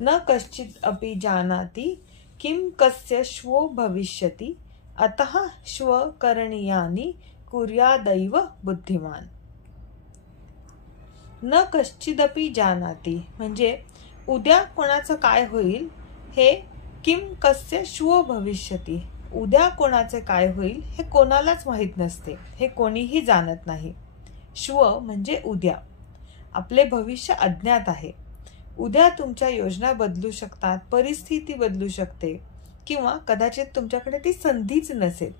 न कश्चित् अपि जानाति किं कस्य श्वो भविष्यति अतः श्व करणीयानि कुर्यादैव बुद्धिमान। न कश्चिदपि जानाति म्हणजे उद्या कोणाचं काय होईल हे किम कस्य श्व भविष्यति, उद्या कोणाचे काय होईल हे कोणालाच माहीत नसते, हे कोणीही जाणत नाही। श्व म्हणजे उद्या, आपले भविष्य अज्ञात आहे। उद्या तुमच्या योजना बदलू शकतात, परिस्थिती बदलू शकते किंवा कदाचित तुमच्याकडे ती संधीच नसेल।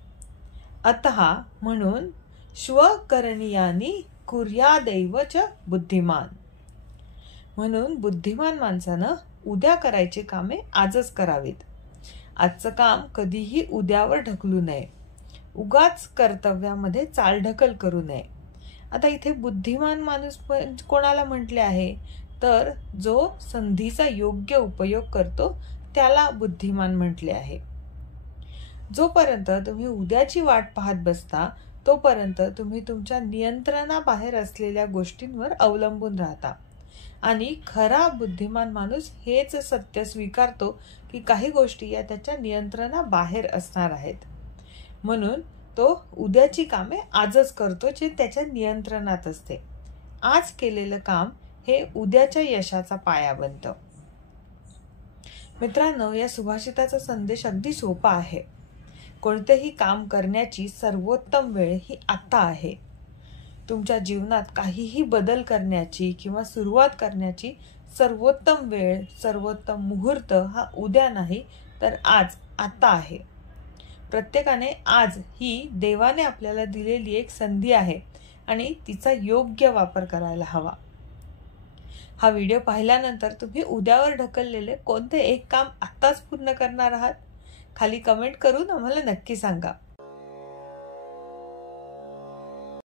अतः म्हणून श्व करणीयानि कुर्यादैव च बुद्धिमान, म्हणून बुद्धिमान माणसानं उद्या करायची कामे आजच करावीत। आजचं काम कधीही उद्यावर ढकलू नये, उगाच कर्तव्यामध्ये चालढकल करू नये। आता इथे बुद्धिमान माणूस कोणाला म्हटले आहे तर जो संधीचा योग्य उपयोग करतो त्याला बुद्धिमान म्हटले आहे। जोपर्यंत तुम्ही उद्याची वाट पाहत बसता तोपर्यंत तुम्ही तुमच्या नियंत्रणाबाहेर असलेल्या गोष्टींवर अवलंबून राहता आणि खरा बुद्धिमान माणूस हेच सत्य स्वीकारतो की काही गोष्टी या त्याच्या नियंत्रणाबाहेर असणार आहेत, म्हणून तो उद्याची कामे आजच करतो जे त्याच्या नियंत्रणात असते। आज केलेलं काम हे उद्याच्या यशाचा पाया बनतं। मित्रांनो, या सुभाषिताचा संदेश अगदी सोपा आहे। कोणतेही काम करण्याची सर्वोत्तम वेळ ही आता आहे। तुमच्या जीवनात काहीही बदल करण्याची किंवा सुरुवात करण्याची सर्वोत्तम वेळ, सर्वोत्तम मुहूर्त हा उद्या नाही तर आज, आता आहे। प्रत्येकाने आज ही देवाने आपल्याला दिलेली एक संधी आहे आणि तिचा योग्य वापर करायला हवा। हा व्हिडिओ पाहिल्यानंतर तुम्ही उद्यावर ढकललेले कोणते एक काम आत्ताच पूर्ण करणार आहात? खाली कमेंट करून आम्हाला नक्की सांगा।